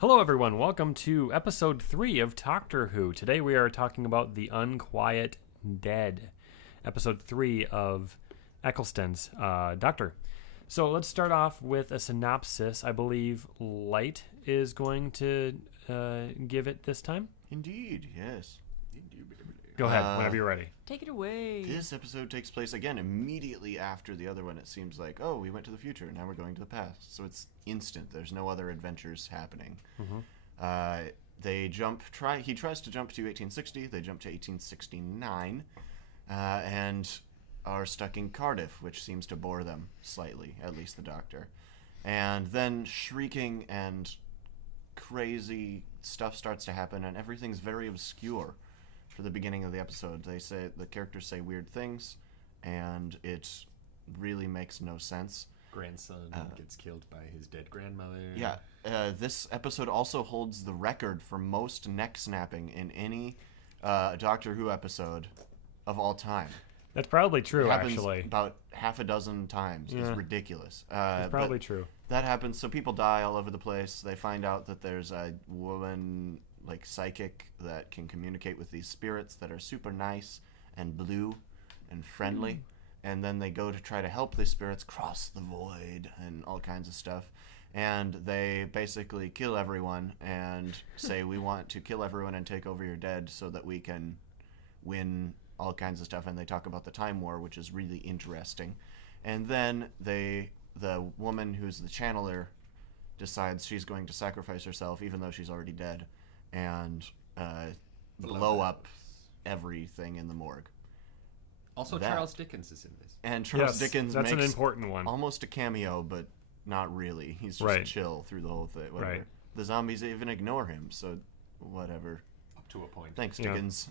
Hello, everyone. Welcome to episode 3 of Talktor Who. Today we are talking about the Unquiet Dead, episode 3 of Eccleston's Doctor. So let's start off with a synopsis. I believe Light is going to give it this time. Indeed, yes. Go ahead, whenever you're ready. Take it away. This episode takes place, again, immediately after the other one. It seems like, oh, we went to the future, now we're going to the past. So it's instant. There's no other adventures happening. Mm-hmm. He tries to jump to 1860. They jump to 1869 and are stuck in Cardiff, which seems to bore them slightly, at least the Doctor. And then shrieking and crazy stuff starts to happen, and everything's very obscure. For the beginning of the episode, the characters say weird things, and it really makes no sense. Grandson gets killed by his dead grandmother. Yeah, this episode also holds the record for most neck snapping in any Doctor Who episode of all time. That's probably true, It happens actually. about half a dozen times. Yeah. It's ridiculous. It's probably true. That happens, so people die all over the place. They find out that there's a woman, like psychic, that can communicate with these spirits that are super nice and blue and friendly. And then they go to try to help these spirits cross the void and all kinds of stuff. And they basically kill everyone and say, we want to kill everyone and take over your dead so that we can win all kinds of stuff. And they talk about the Time War, which is really interesting. And then the woman who's the channeler decides she's going to sacrifice herself, even though she's already dead, and blow up everything in the morgue. Also, Charles Dickens is in this. And Charles Dickens that's makes an important one. almost a cameo, but not really. He's just Right. chill through the whole thing. Whatever. Right. The zombies even ignore him, so whatever. Up to a point. Thanks, Yeah. Dickens.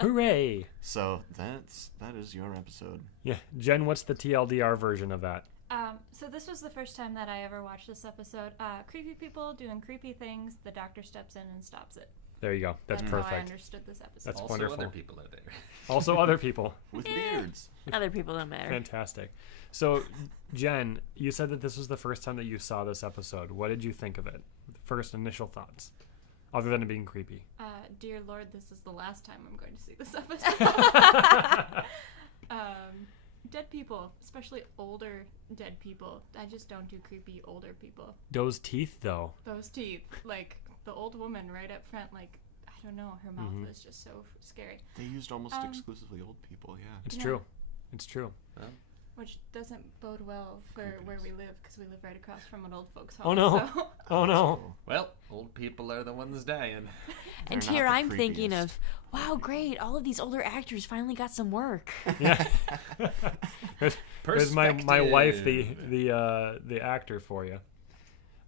Hooray! So that is your episode. Yeah, Jen, what's the TLDR version of that? So this was the first time that I ever watched this episode. Creepy people doing creepy things. The Doctor steps in and stops it. There you go. That's how I perfect. understood this episode. That's Also, wonderful. other people are there. Also, other people. With beards. Other people don't matter. Fantastic. So, Jen, you said that this was the first time that you saw this episode. What did you think of it? First initial thoughts, other than it being creepy. Dear Lord, this is the last time I'm going to see this episode. Dead people, especially older dead people. I just don't do creepy older people. Those teeth, though. Those teeth, like the old woman right up front, like, I don't know, her mouth was just so scary. They used almost exclusively old people, yeah. It's Yeah. true. It's true. Which doesn't bode well for where we live, because we live right across from an old folks' home. Oh, no. So. Oh, no. Well, old people are the ones dying. And They're not here the I'm thinking creepiest. of, wow, great, all of these older actors finally got some work. Yeah. There's my wife, the actor for you.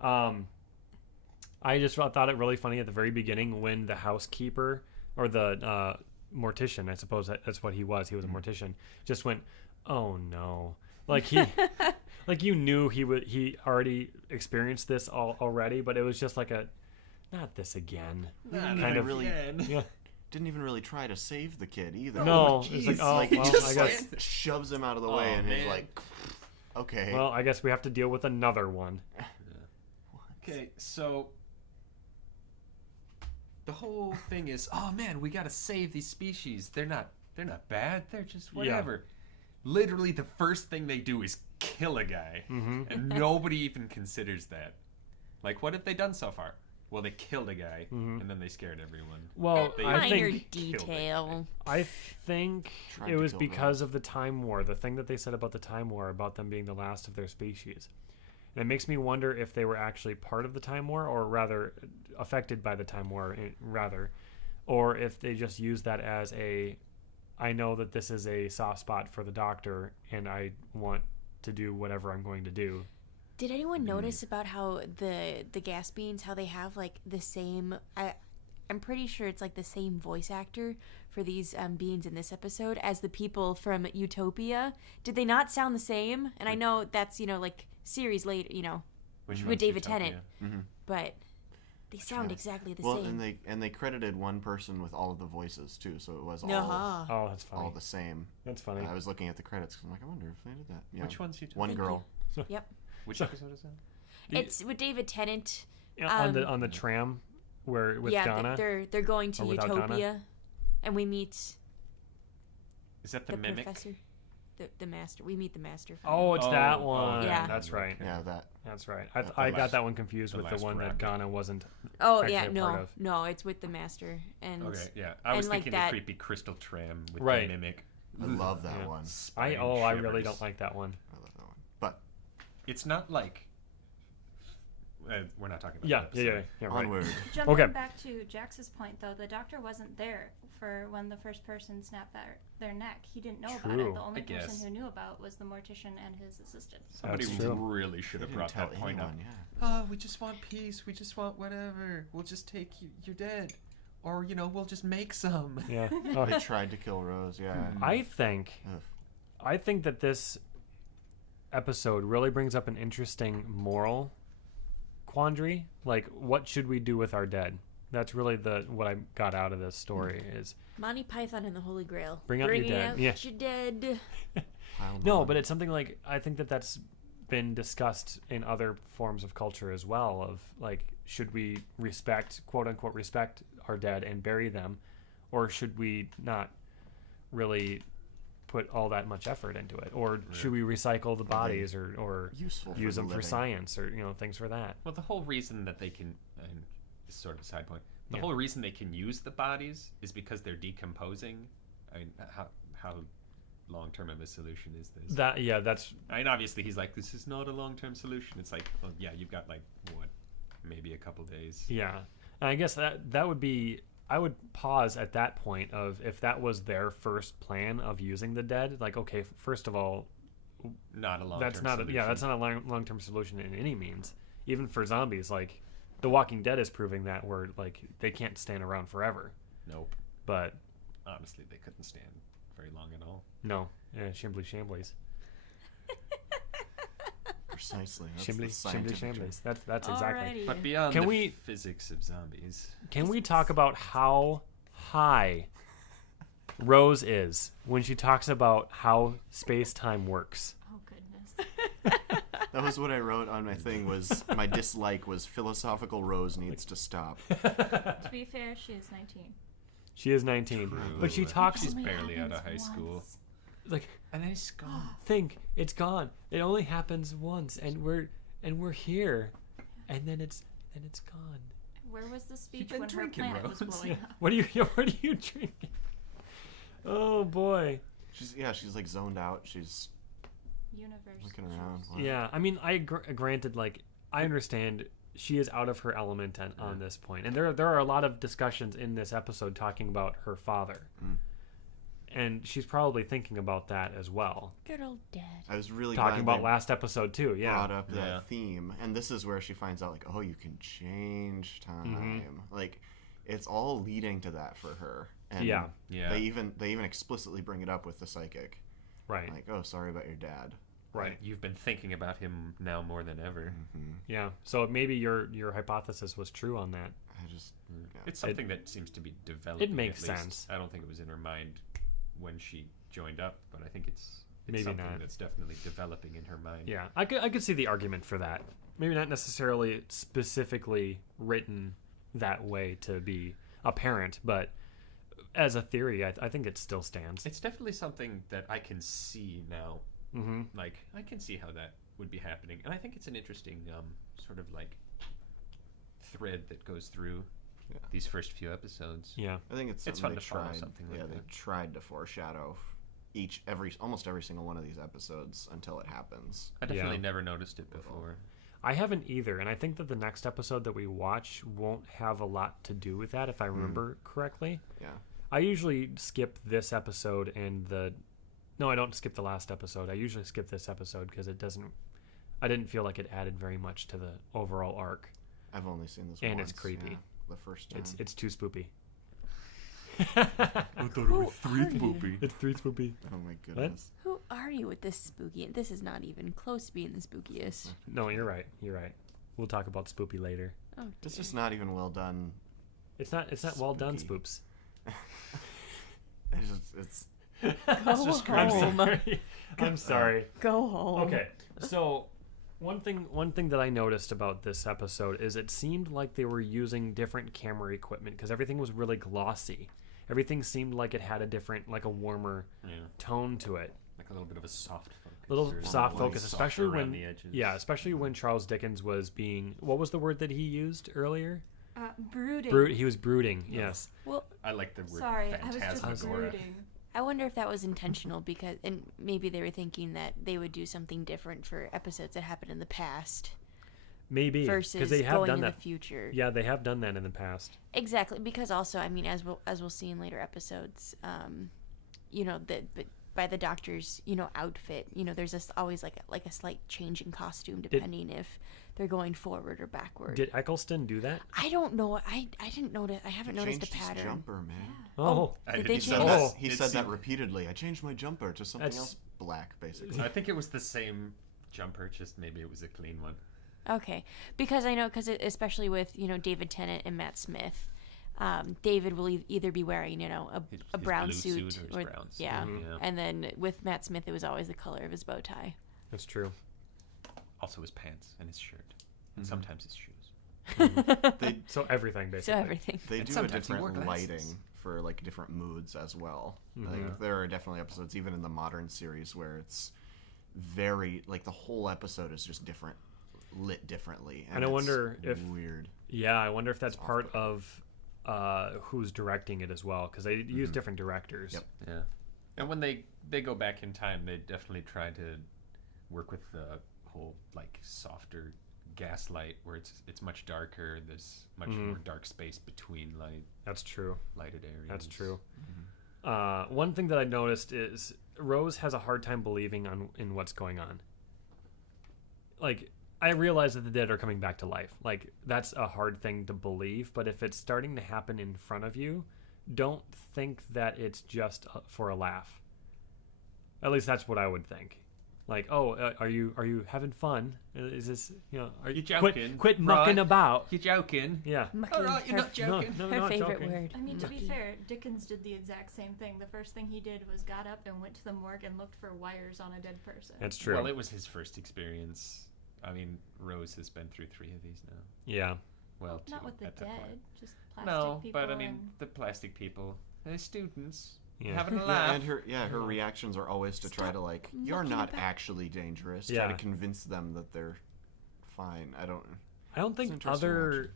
I just thought it really funny at the very beginning when the housekeeper or the mortician, I suppose that's what he was. He was a mortician. Just went, oh no, like he, like you knew he already experienced this already, but it was just like a, not this again. Kind of really. Yeah. Didn't even really try to save the kid either. No, it's like, oh, like, well, he just I guess. like shoves him out of the way, and he's man. like, okay. Well, I guess we have to deal with another one. Okay, so the whole thing is, oh man, we gotta save these species. They're not bad. They're just whatever. Literally, the first thing they do is kill a guy, and nobody even considers that. Like, what have they done so far? Well, they killed a guy, and then they scared everyone. Well, They I Minor think detail. I think Tried it to was kill them. because of the Time War. The thing that they said about the Time War, about them being the last of their species. And it makes me wonder if they were actually part of the Time War, or rather affected by the Time War, or if they just used that as I know that this is a soft spot for the Doctor, and I want to do whatever I'm going to do. Did anyone notice about how the gas beans, how they have like the same, I'm pretty sure it's like the same voice actor for these beings in this episode as the people from Utopia. Did they not sound the same? And I know that's, like series later, with David Tennant, but they sound exactly the Well, same. and they credited one person with all of the voices too, so it was Uh-huh. Oh, that's funny. all the same. That's funny. I was looking at the credits because I'm like, I wonder if they did that. Yeah. Which one's you? One Thank girl. Yep. Which episode is that? It's with David Tennant on the tram where with Ghana. they're going to Or without Utopia, and we meet Is that the the mimic? professor, the master. We meet the master. Oh, it's that Oh, one. yeah. That's right. Yeah, that. That's right. The I got last- that one confused the with the last one that rabbit. Ghana wasn't. Oh actually yeah, a part of. no, it's with the master and Okay, yeah. I was and, like, thinking that- the creepy crystal tram with Right. the mimic. I love that Yeah. one. Spine I really shivers. don't like that one. I love that one. But It's not like. We're not talking about Yeah, that yeah, episode. yeah, right. onward. Jumping Okay. back to Jax's point, though, the doctor wasn't there for when the first person snapped their neck. He didn't know about True. it. The only I guess. person who knew about was the mortician and his assistant. Somebody That's true. really should They have didn't brought tell that point up. anyone, yeah. Oh, we just want peace. We just want whatever. We'll just take you. You're dead. Or, we'll just make some. Yeah. Oh, They tried to kill Rose, yeah. I think that this episode really brings up an interesting moral quandary. Like, what should we do with our dead? That's really what I got out of this story is Monty Python and the Holy Grail. Bring out your Bringing dead. out Yeah. your dead. Pile no, on. but it's something like I think that's been discussed in other forms of culture as well. Of like, should we respect, quote unquote, respect our dead and bury them, or should we not really put all that much effort into it, or should we recycle the bodies, or useful use for them the for living. science, or things for that? Well, the whole reason that they can, and this is sort of a side point, the Yeah. whole reason they can use the bodies is because they're decomposing. I mean, how long-term of a solution is this? That's I mean, obviously he's like, this is not a long-term solution. It's like, well, yeah, you've got like, what, maybe a couple days. yeah. And I guess that would be. I would pause at that point of if that was their first plan of using the dead. Like, okay, first of all, Not a long-term that's not solution. that's not a long-term solution in any means. Even for zombies, like The Walking Dead is proving that where like they can't stand around forever. Nope. But Honestly, they couldn't stand very long at all. no, yeah, shamblies. Precisely. That's the Shamblies. scientific term. That's exactly. Alrighty. But beyond Can the we- physics of zombies, Can we talk about how high Rose is when she talks about how space-time works? Oh, goodness. That was what I wrote on my thing. Was my dislike was philosophical Rose needs to stop. To be fair, she is 19. She is 19, but she True. talks She's Only barely out of happens high school. once. like and then it's gone. think it's gone. It only happens once, and we're here, and then it's gone. Where was the speech been when her drinking, planet was Rose. blowing up? What are you drinking? Oh boy. She's like zoned out. She's Universe. looking around. Wow. Yeah, I mean, granted, like I understand she is out of her element on this point, and there are a lot of discussions in this episode talking about her father, and she's probably thinking about that as well. Good old dad. I was really Talking glad about they last episode too. Yeah. brought up that Yeah. theme, and this is where she finds out like, oh, you can change time. Mm-hmm. Like, it's all leading to that for her. And Yeah. Yeah. They even explicitly bring it up with the psychic. Right. Like, oh, sorry about your dad. Right. You've been thinking about him now more than ever. Yeah. So maybe your hypothesis was true on that. I just yeah. It's something that seems to be developing. It makes at least. sense. I don't think it was in her mind when she joined up, but I think it's Maybe something not. that's definitely developing in her mind. Yeah. I could see the argument for that. Maybe not necessarily specifically written that way to be apparent, but as a theory, I think it still stands. It's definitely something that I can see now. Mm-hmm. Like, I can see how that would be happening. And I think it's an interesting sort of like thread that goes through Yeah. these first few episodes. Yeah. I think it's It's something fun they to follow tried. something like They that. tried to foreshadow almost every single one of these episodes until it happens. I definitely Yeah. never noticed it before. I haven't either, and I think that the next episode that we watch won't have a lot to do with that, if I remember correctly. Yeah. I usually skip this episode and no, I don't skip the last episode. I usually skip this episode because I didn't feel like it added very much to the overall arc. I've only seen this And once, it's creepy. yeah, the first time. It's too spoopy. I thought it was three spoopy. It's three spoopy. oh my goodness. Who are you with this spooky? This is not even close to being the spookiest. No, you're right. You're right. We'll talk about spoopy later. Oh, It's dear. just not even well done. It's not well done, Spooky. spoops. It's Go just I'm crazy. home. sorry. I'm sorry. Go home. Okay, so One thing that I noticed about this episode is it seemed like they were using different camera equipment because everything was really glossy. Everything seemed like it had a different, like a warmer tone to it. Like a little bit of a soft focus. Little or soft like focus, softer especially around when the edges. especially when Charles Dickens was being, what was the word that he used earlier? Brooding. He was brooding. Yes. Well, I like the word Sorry, I was just phantasmagora. brooding. I wonder if that was intentional because, and maybe they were thinking that they would do something different for episodes that happened in the past Maybe versus they have going done in that. the future. Yeah, they have done that in the past. Exactly, because also, I mean, as we'll see in later episodes, but by the Doctor's outfit, there's always like a slight change in costume depending if they're going forward or backward. Did Eccleston do that? I don't know. I didn't notice. I haven't noticed the Changed his pattern. jumper, man. Oh, Did they He said change? that, Oh. he It said that seemed- repeatedly. I changed my jumper to something That's- else black, basically. I think it was the same jumper, just maybe it was a clean one. Okay, because I know, especially with David Tennant and Matt Smith, David will either be wearing a His brown blue suit suit or his brown suit. yeah, Yeah. and then with Matt Smith it was always the color of his bow tie. that's true. Also his pants and his shirt. And sometimes his shoes. They So everything So basically. everything. they And do a sometimes he wore different glasses. lighting for like different moods as well. Mm-hmm. Like there are definitely episodes, even in the modern series, where it's very like the whole episode is just different, lit differently. And I it's wonder if- weird. Yeah, I wonder if that's part of who's directing it as well, because they use different directors. Yep. Yeah. And when they go back in time, they definitely try to work with the whole like softer gaslight where it's much darker. There's much more dark space between That's true. lighted areas. That's true. One thing that I noticed is Rose has a hard time believing in what's going on. Like, I realize that the dead are coming back to life. Like, that's a hard thing to believe, but if it's starting to happen in front of you, don't think that it's just for a laugh. At least that's what I would think. Like, are you having fun? Is this, are You quit joking, mucking right? about? You joking? Yeah. Mucky, Alright, you're her, not joking. No, her not favorite joking. word. I mean, to be Mucky. fair, Dickens did the exact same thing. The first thing he did was got up and went to the morgue and looked for wires on a dead person. That's true. Well, it was his first experience. I mean, Rose has been through 3 of these now. Yeah. Well, Not 2 with the at that dead, point. just plastic No, people. but I mean, and... the plastic people, they're students, Yeah. having a Yeah, laugh. and her reactions are always to try to like, you're mucking not about. actually dangerous. Yeah. Try to convince them that they're fine. I don't think interesting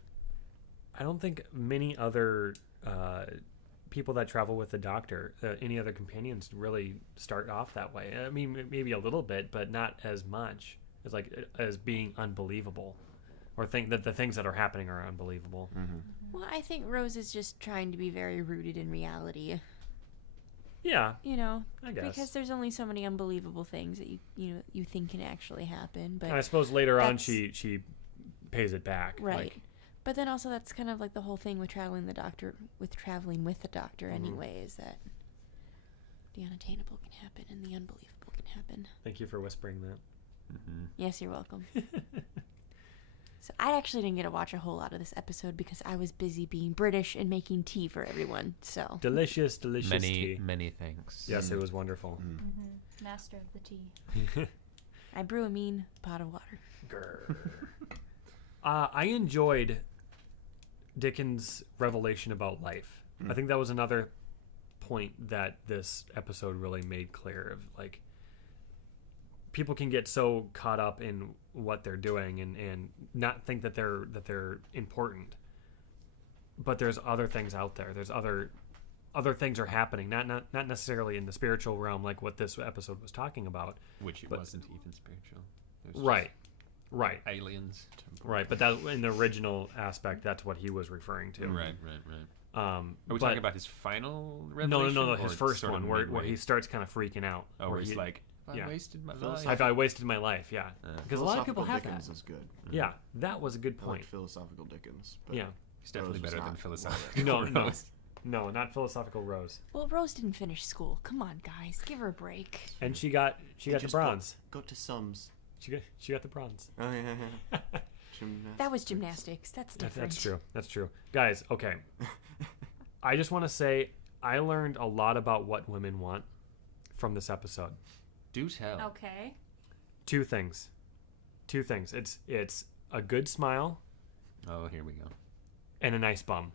I don't think many other people that travel with the Doctor, any other companions, really start off that way. I mean, maybe a little bit, but not as much as being unbelievable, or think that the things that are happening are unbelievable. Well, I think Rose is just trying to be very rooted in reality. Yeah, I guess. Because there's only so many unbelievable things that you think can actually happen, but And I suppose later on that's- she pays it back. right. Like, But then also that's kind of like the whole thing with traveling with the Doctor anyway, is that the unattainable can happen and the unbelievable can happen. thank you for whispering that. Yes, you're welcome. So I actually didn't get to watch a whole lot of this episode because I was busy being British and making tea for everyone. So Delicious tea. Many thanks. Yes, it was wonderful. Master of the tea. I brew a mean pot of water. I enjoyed Dickens' revelation about life. I think that was another point that this episode really made clear of, like, people can get so caught up in what they're doing and not think that they're important. But there's other things out there. There's other things are happening, not necessarily in the spiritual realm like what this episode was talking about. Which it But- wasn't even spiritual. It was Right. just Right. aliens. Right, but that in the original aspect, that's what he was referring to. Right. Are we but- talking about his final No, revelation? no, or his first sort of one where midway? he starts kind of freaking out. Oh, where he's he- like, I yeah. wasted my life. Philosophical- I wasted my life, yeah. Because a lot of people have Dickens that. is good. Yeah, that was a good I like point. philosophical Dickens. But Yeah. He's definitely Rose was better than not. philosophical. No, not philosophical Rose. Well, Rose didn't finish school. Come on, guys, give her a break. And she got the just bronze. Go to Sums. She got the bronze. Oh yeah. That was gymnastics. That's different. That's true. Guys, okay. I just want to say I learned a lot about what women want from this episode. Do tell. Okay. 2 things. Two things. It's a good smile Oh, here we go. and a nice bum.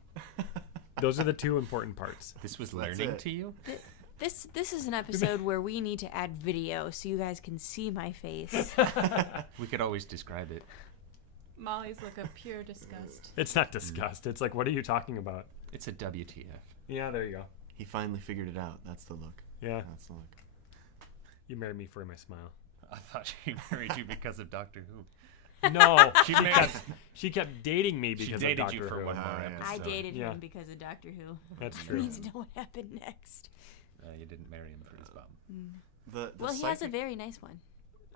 Those are the two important parts. This was That's learning it. to you? This is an episode where we need to add video so you guys can see my face. We could always describe it. Molly's look of pure disgust. It's not disgust. It's like, what are you talking about? It's a WTF. Yeah, there you go. He finally figured it out. That's the look. Yeah, That's the look. you married me for my smile. I thought she married you because of Doctor Who. No, She married. she kept dating me because She of dated Doctor you for Who. one more yeah. episode. I dated Yeah. him because of Doctor Who. That's I true. need to know what happened next. You didn't marry him for his bum. The Well, he has a psychic- very nice one.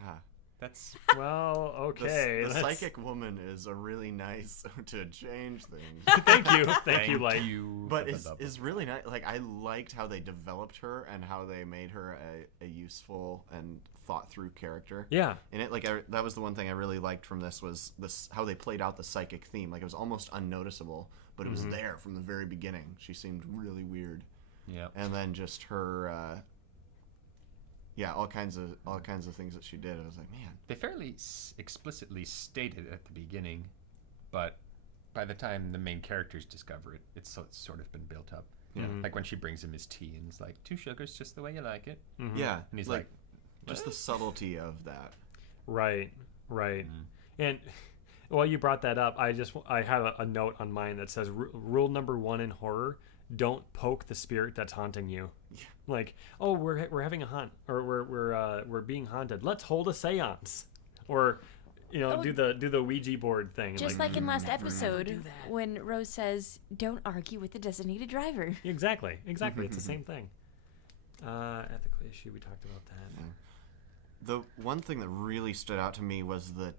Ah. That's Well, The, okay. the let's- psychic woman is a really nice to change things. Thank you, thank you. Like, But for the is bubble. really nice. Like I liked how they developed her and how they made her a useful and thought through character. yeah, And it that was the one thing I really liked from this was this how they played out the psychic theme. Like it was almost unnoticeable, but it was there from the very beginning. She seemed really weird, Yeah. and then just her, all kinds of things that she did. I was like, man, They fairly explicitly stated at the beginning, but by the time the main characters discover it, it's sort of been built up. Yeah. Like when she brings him his tea and it's like, 2 sugars, just the way you like it. yeah, And he's like, just the subtlety of that. right. And well, you brought that up. I had a note on mine that says rule number 1 in horror: don't poke the spirit that's haunting you. Like, oh, we're having a hunt, or we're being haunted. Let's hold a séance, or Oh. do the Ouija board thing. Just like in last episode when Rose says, "Don't argue with the designated driver." Exactly. It's the same thing. Ethical issue. We talked about that. The one thing that really stood out to me was the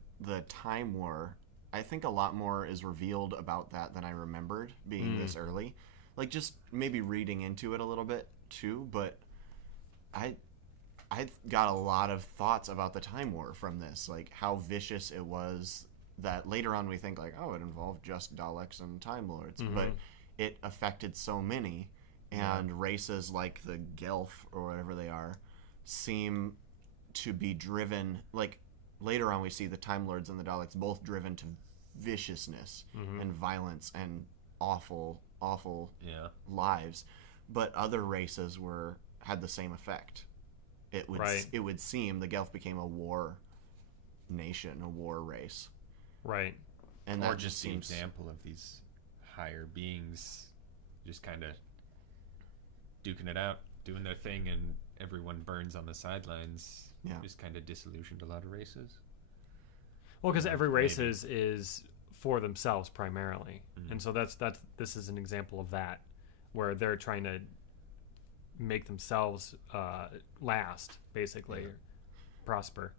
time war. I think a lot more is revealed about that than I remembered being this early. Like just maybe reading into it a little bit too, but I got a lot of thoughts about the time war from this, like how vicious it was. That later on we think like, oh, it involved just Daleks and Time Lords, but it affected so many, and races like the Gelf or whatever they are seem to be driven. Like later on we see the Time Lords and the Daleks both driven to viciousness and violence and awful yeah. lives, but other races had the same effect. It would seem the Gelf became a war nation, a war race. Right. And Or that just the seems example of these higher beings just kind of duking it out, doing their thing, and everyone burns on the sidelines. Yeah. Just kind of disillusioned a lot of races. Well, because every race Maybe. is for themselves primarily, and so this is an example of that, where they're trying to make themselves last, basically, prosper.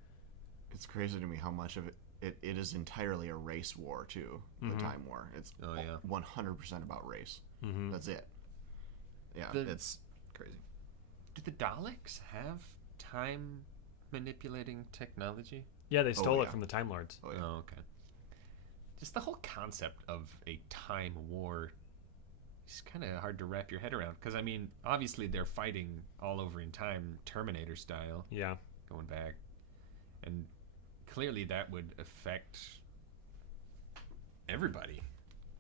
It's crazy to me how much of it is entirely a race war too. The Time War. It's Oh, yeah. 100% about race. That's it. Yeah, it's crazy. Do the Daleks have time manipulating technology? Yeah, they stole it yeah. from the Time Lords. Oh, yeah. Oh, okay. Just the whole concept of a time war is kind of hard to wrap your head around. Because, I mean, obviously they're fighting all over in time, Terminator style, Yeah. going back. And clearly that would affect everybody.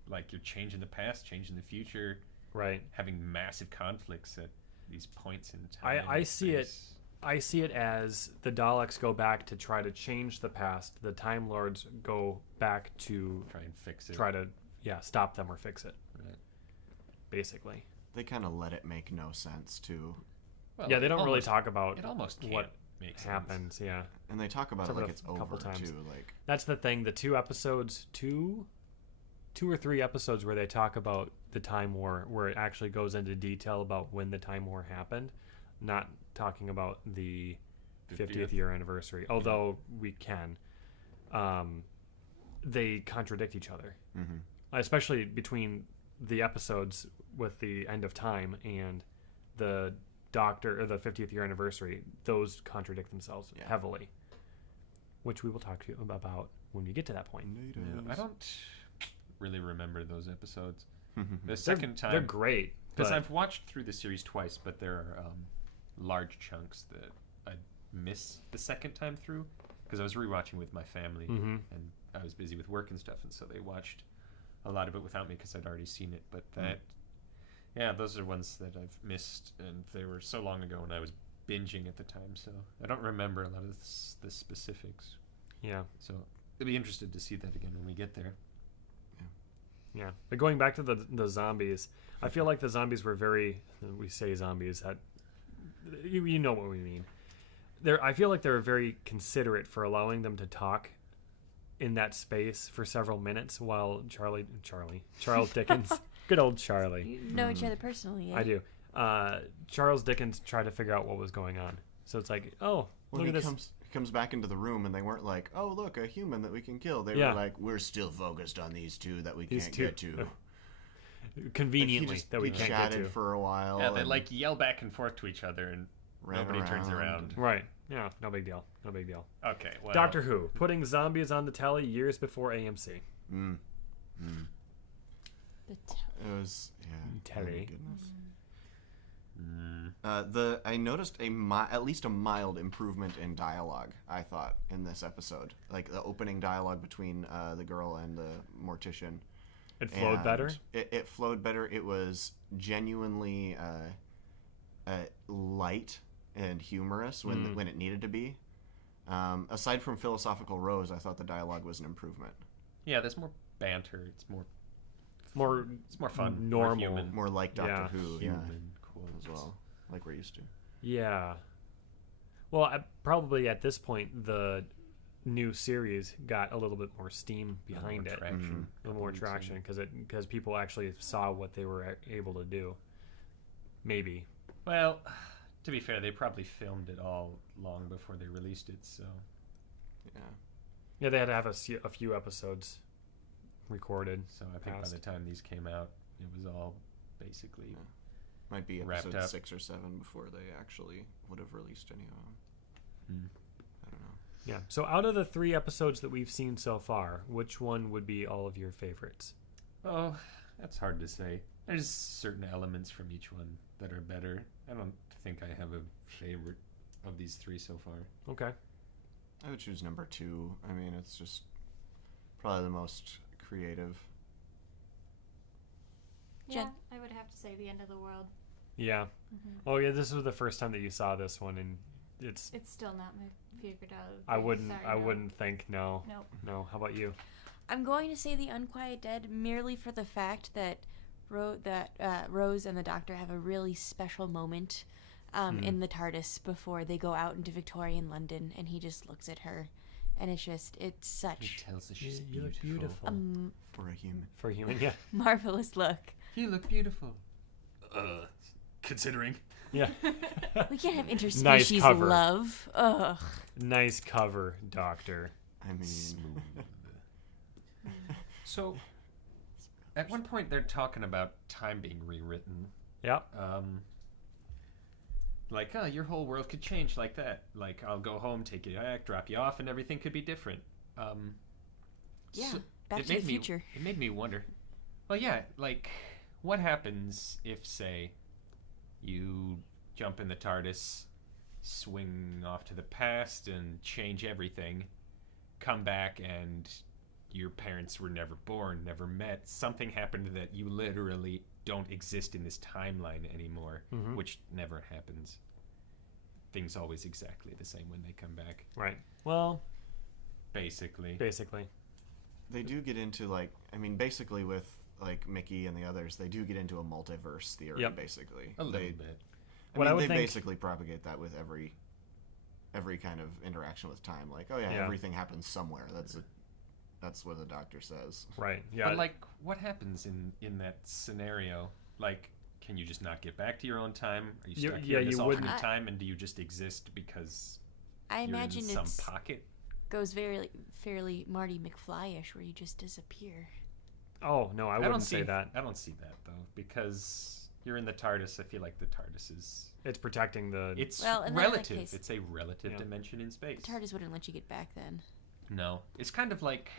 Like, you're changing the past, changing the future, Right. having massive conflicts at these points in time. I see it. space. I see it as the Daleks go back to try to change the past. The Time Lords go back to Try and fix it. try to stop them or fix it. Right. Basically. They kind of let it make no sense too. Well, Yeah, they it don't really almost- talk about It almost can't what make sense. happens. Yeah. And they talk about Except it for like a it's over couple times. too. Like That's the thing. The two or three episodes where they talk about the Time War, where it actually goes into detail about when the Time War happened, not talking about the 50th year anniversary, although we can. They contradict each other, especially between the episodes with the end of time and the Doctor or the 50th year anniversary. Those contradict themselves heavily, which we will talk to you about when we get to that point. Yeah, I don't really remember those episodes. The They're- second time, they're great because but- I've watched through the series twice, but there are large chunks that I miss the second time through. because I was rewatching with my family, and I was busy with work and stuff, and so they watched a lot of it without me because I'd already seen it. But yeah, those are ones that I've missed, and they were so long ago when I was binging at the time, so I don't remember a lot of the specifics. Yeah. So I'd be interested to see that again when we get there. Yeah. But going back to the zombies, I feel like the zombies were very, we say zombies, that you know what we mean. I feel like they were very considerate for allowing them to talk in that space for several minutes while Charles Dickens, good old Charlie. You know each other personally, eh? I do. Charles Dickens tried to figure out what was going on. So it's like, oh, Well, look at this. he comes back into the room, and they weren't like, "Oh, look, a human that we can kill." They Yeah. were like, "We're still focused on these two that we These can't two. get to." Conveniently that we he can't get chatted to. for a while. Yeah, they and like yell back and forth to each other, and ran nobody turns around. Right. Yeah, no big deal. No big deal. Okay, well, Doctor Who, putting zombies on the telly years before AMC. Mm. The It was Telly. Oh my goodness. I noticed at least a mild improvement in dialogue. I thought in this episode, like the opening dialogue between the girl and the mortician. It flowed And better. It flowed better. It was genuinely light and humorous when it needed to be. Aside from philosophical Rose, I thought the dialogue was an improvement. yeah, there's more banter. It's more fun, normal. more human. More like Doctor Yeah. Who, Human quotes. as well, like we're used to. Yeah. Well, probably at this point, the new series got a little bit more steam behind it. Traction. A little more traction because people actually saw what they were able to do. Maybe. Well, to be fair, they probably filmed it all long before they released it, so Yeah. Yeah, they had to have a few episodes recorded. I think by Past. the time these came out, it was all basically Might be Wrapped episode up. 6 or 7 before they actually would have released any of them. I don't know. Yeah. So out of the 3 episodes that we've seen so far, which one would be all of your favorites? Oh, that's hard to say. There's certain elements from each one that are better. I don't think I have a favorite of these 3 so far. Okay. I would choose number 2. I mean, it's just probably the most creative. Yeah, Jen? I would have to say The End of the World. Yeah. Oh yeah, this was the first time that you saw this one, and it's. It's still not my favorite out of I these. wouldn't. Sorry, I no. wouldn't think no. Nope. No. How about you? I'm going to say the Unquiet Dead merely for the fact that Rose and the Doctor have a really special moment in the TARDIS before they go out into Victorian London, and he just looks at her, and it's He such tells us she's You look beautiful. For a human. For a human, yeah. marvelous look. You look beautiful. Considering. Yeah. We can't have Nice interspecies cover. love. Ugh. Nice cover, Doctor. I mean, So, at one point they're talking about time being rewritten. Yep. Like, oh, your whole world could change like that. Like, I'll go home, take you back, drop you off, and everything could be different. Yeah. so Back it to the made me- future. It made me wonder. Well, yeah, like, what happens if, say, you jump in the TARDIS, swing off to the past, and change everything, come back, and your parents were never born, never met. Something happened that you literally don't exist in this timeline anymore, which never happens. Things always exactly the same when they come back. Right. Well, Basically. they do get into, like, I mean, basically with, like, Mickey and the others, they do get into a multiverse theory, Yep. basically. A little They, bit. What I would they think- basically propagate that with every kind of interaction with time. Like, oh yeah, Yeah. everything happens somewhere. That's what the Doctor says. right. Yeah. But, like, what happens in that scenario? Like, can you just not get back to your own time? Are you stuck here in this you wouldn't- alternate time, and do you just exist because I you're imagine in some it's pocket? goes fairly Marty McFly-ish, where you just disappear. oh no, I don't wouldn't see say that. I don't see that though, because you're in the TARDIS. I feel like the TARDIS is It's protecting the. it's Well, in that relative. case- It's a relative Yeah. dimension in space. The TARDIS wouldn't let you get back then. No, it's kind of like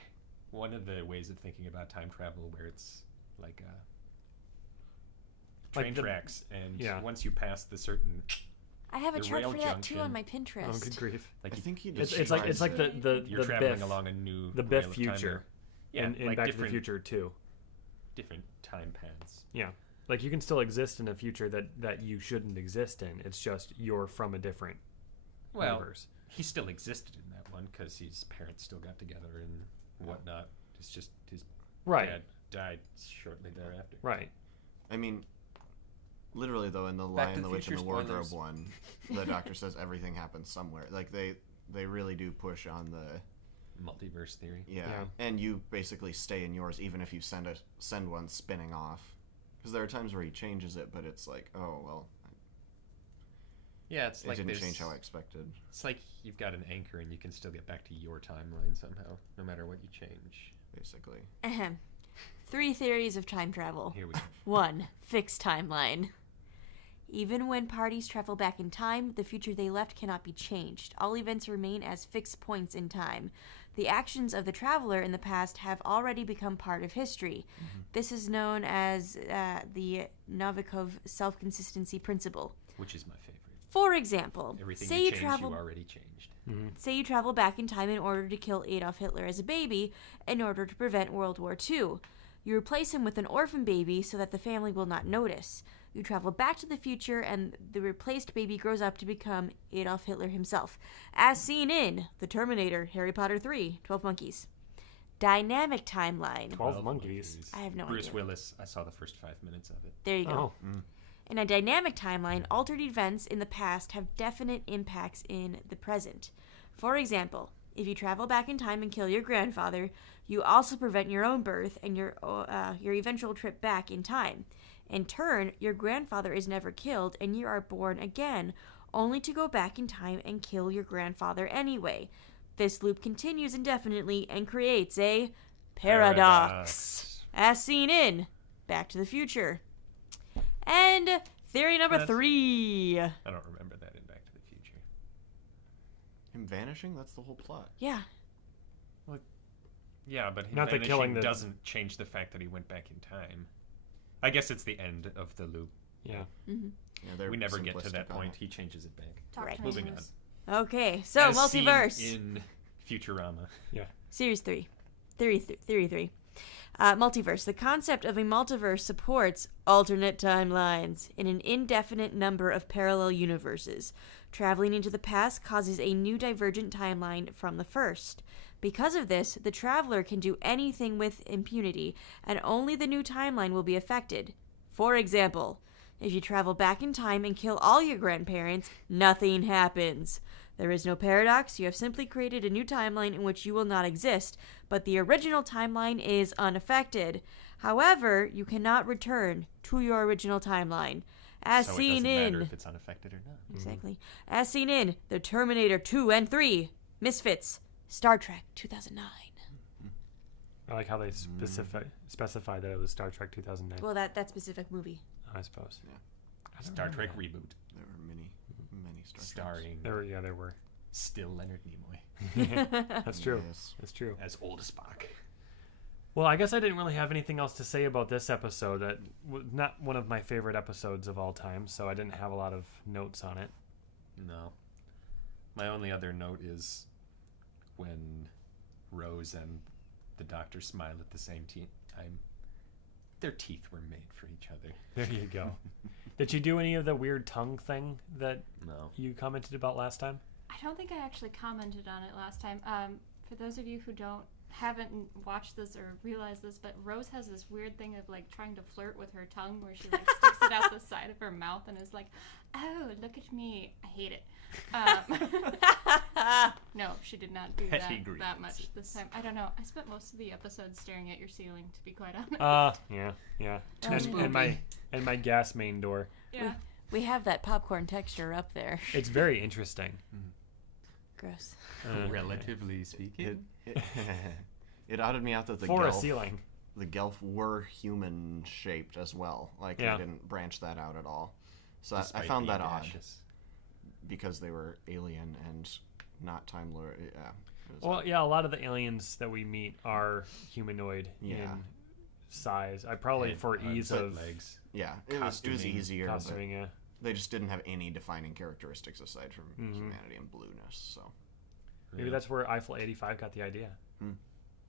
one of the ways of thinking about time travel, where it's like Like train the- tracks, and yeah. once you pass the certain I have a The chart rail for that too on junction. my Oh, Pinterest. good grief! Like I think he It's describes like the you're the traveling Biff, along a new the Biff rail of time future, there. Yeah, in like Back to the different Future too. different time paths. Yeah, like you can still exist in a future that you shouldn't exist in. It's just you're from a different Well, universe. he still existed in that one because his parents still got together and whatnot. It's just his Right, dad died shortly thereafter. right. I mean, literally though, in the Back to Lion, the the Witch, and the Future Wardrobe spoilers. one, the doctor says everything happens somewhere. Like they really do push on the Multiverse theory. yeah, Yeah. and you basically stay in yours even if you send one spinning off. Because there are times where he changes it, but it's like, oh well, Yeah, it's it like didn't there's- change how I expected. It's like you've got an anchor and you can still get back to your timeline somehow, no matter what you change. Basically, Ahem. 3 theories of time travel. Here we go. 1. Fixed timeline. Even when parties travel back in time, the future they left cannot be changed. All events remain as fixed points in time. The actions of the traveler in the past have already become part of history. This is known as the Novikov self-consistency principle. Which is my favorite. For example, Everything say you you change, travel you already changed. Say you travel back in time in order to kill Adolf Hitler as a baby in order to prevent World War II. You replace him with an orphan baby so that the family will not notice. You travel back to the future and the replaced baby grows up to become Adolf Hitler himself, as seen in The Terminator, Harry Potter 3, 12 Monkeys. Dynamic timeline. 12 monkeys. I have no Bruce idea. Willis, I saw the first 5 minutes of it. There you go. Oh, In a dynamic timeline, altered events in the past have definite impacts in the present. For example, if you travel back in time and kill your grandfather, you also prevent your own birth and your eventual trip back in time. In turn, your grandfather is never killed and you are born again, only to go back in time and kill your grandfather anyway. This loop continues indefinitely and creates a paradox, as seen in Back to the Future. And theory number That's- 3. I don't remember that in Back to the Future. him vanishing. That's the whole plot. Yeah. Yeah, but him Not the vanishing killing the- doesn't change the fact that he went back in time. I guess it's the end of the loop. yeah. Mm-hmm. Yeah, they're We never get to simplistic that on point. it. He changes it back. Talk Right. to me, Moving on. Liz. Okay, so As seen multiverse. in Futurama. Series 3. Theory 3. Multiverse. The concept of a multiverse supports alternate timelines in an indefinite number of parallel universes. Traveling into the past causes a new divergent timeline from the first. Because of this, the traveler can do anything with impunity, and only the new timeline will be affected. For example, if you travel back in time and kill all your grandparents, nothing happens. There is no paradox. You have simply created a new timeline in which you will not exist, but the original timeline is unaffected. However, you cannot return to your original timeline. As So it seen doesn't matter in if it's unaffected or not. exactly. As seen in The Terminator 2 and 3, Misfits, Star Trek 2009. I like how they specify that it was Star Trek 2009. Well, that specific movie. I suppose. Yeah. I don't Star remember Trek that. reboot. There were many Star Treks. Starring There were. still Leonard Nimoy That's true. Yes. That's true. as old Spock. Well, I guess I didn't really have anything else to say about this episode. That was not one of my favorite episodes of all time, so I didn't have a lot of notes on it. No. My only other note is when Rose and the Doctor smile at the same time. Their teeth were made for each other. There you go. Did you do any of the weird tongue thing that No. you commented about last time? I don't think I actually commented on it last time. For those of you who haven't watched this or realized this, but Rose has this weird thing of like trying to flirt with her tongue, where she like sticks it out the side of her mouth and is like, "Oh, look at me! I hate it." No, she did not do Petty that much grievances. this time. I don't know. I spent most of the episode staring at your ceiling, to be quite honest. Yeah. Too And my gas main door. Yeah. We have that popcorn texture up there. It's very interesting. Gross. Relatively speaking. It odded me out that the For a Gelf, ceiling. the Gelf were human shaped as well. Like Yeah. they didn't branch that out at all. So I Despite found being that odd gaseous. because they were alien and not time lord. Yeah. it was Well, odd. yeah, a lot of the aliens that we meet are humanoid Yeah. in size. I probably Head, for arms, ease and of legs. Yeah. It was costuming, easier. But costuming. Yeah. They just didn't have any defining characteristics aside from humanity and blueness. So Maybe that's where Eiffel 85 got the idea. Hmm.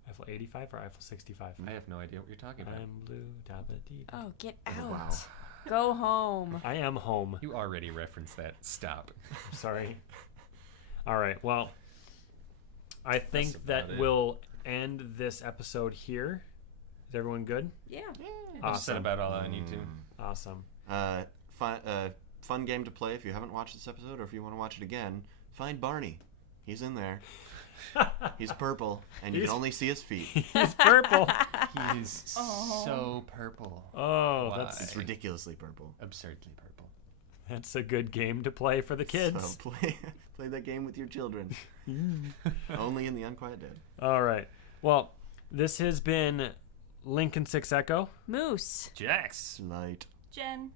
Eiffel 85 or Eiffel 65? I have no idea what you're talking about. I'm blue, dabba-dee. Oh, get out. Oh, wow. Go home. I am home. You already referenced that. Stop. Sorry. All right. Well, I think that about it. we'll end this episode here. Is everyone good? Yeah. I've said Awesome. about all I need to. Awesome. Fun game to play if you haven't watched this episode, or if you want to watch it again. Find Barney. He's in there. He's purple, and you He's- can only see his feet. He's purple. He is so purple. Oh, Why? It's ridiculously purple. Absurdly purple. that's a good game to play for the kids. So play that game with your children. Only in the Unquiet Dead. All right. Well, this has been Lincoln 6 Echo, Moose. Jax. Light. Jen.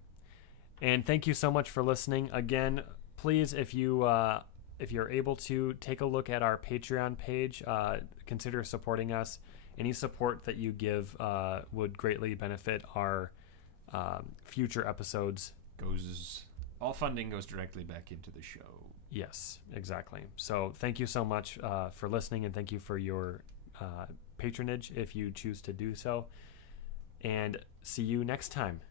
and thank you so much for listening. Again, please, if you're able to, take a look at our Patreon page. Consider supporting us. Any support that you give would greatly benefit our future episodes. All funding goes directly back into the show. Yes, exactly. So thank you so much for listening, and thank you for your patronage if you choose to do so. And see you next time.